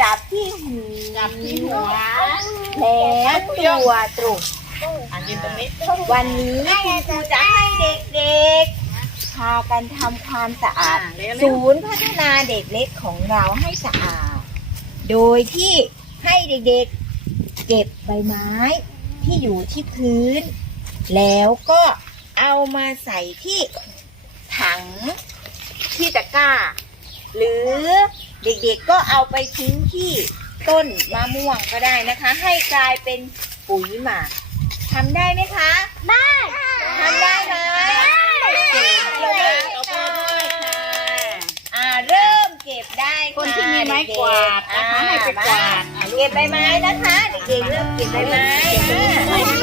จับที่หัวแล้วตัวตรงอะยืนตรงนี้ วันนี้คุณครูจะให้เด็กๆ พากันทำความสะอาดอะเร็วศูนย์พัฒนาเด็กเล็กของเราให้สะอาด โดยที่ให้เด็กๆ เก็บใบไม้ที่อยู่ที่พื้น แล้วก็เอามาใส่ที่ถังที่ตะกร้า หรือ เด็กๆก็เอาไปทิ้งที่ต้นมะม่วงก็ได้นะคะ ให้กลายเป็นปุ๋ยหมักทำได้ไหมคะได้ทำได้ไหมเก่งๆเลเลยยเอาไปด้วยค่ะอ่าเริ่มเก็บได้คนที่มีไม้กวาดนะคะให้ไปกวาดอะเก็บใบไม้นะคะ เด็กๆเริ่มเก็บใบไม้